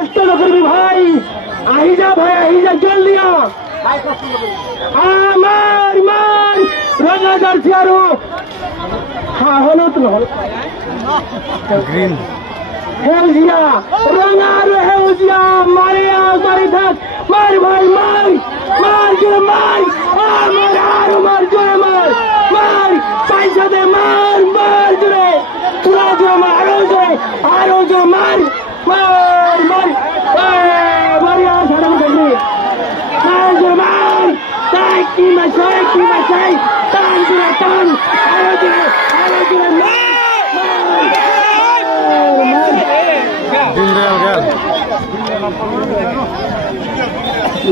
কষ্ট করবি ভাই, আহি যা ভাই, আহি যা, জলদি আ। মার মার রঙা জার্সি আরো, হ্যাঁ হলুদ গ্রিন হেউজিয়া, রঙা আরো হেউজিয়া, মারে মারি থাক, মার ভাই মার, মার জোরে মার, মার আরো মার, জোরে মার, মার পয়সা দে, মার মার জোরে, পুরা জোরে মার, আরো জোরে মার, মার মার মারি আর সারাম করবি, মার জোরে মার, তাই কি মাসাই টান জোরে টান, আরো জোরে মার।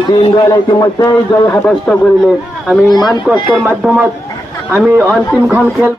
দীনদয়াল ইতিমধ্যেই জয় সাব্যস্ত কৰিলে। আমি ইমান কষ্টৰ মাধ্যমত আমি অন্তিমখন খেল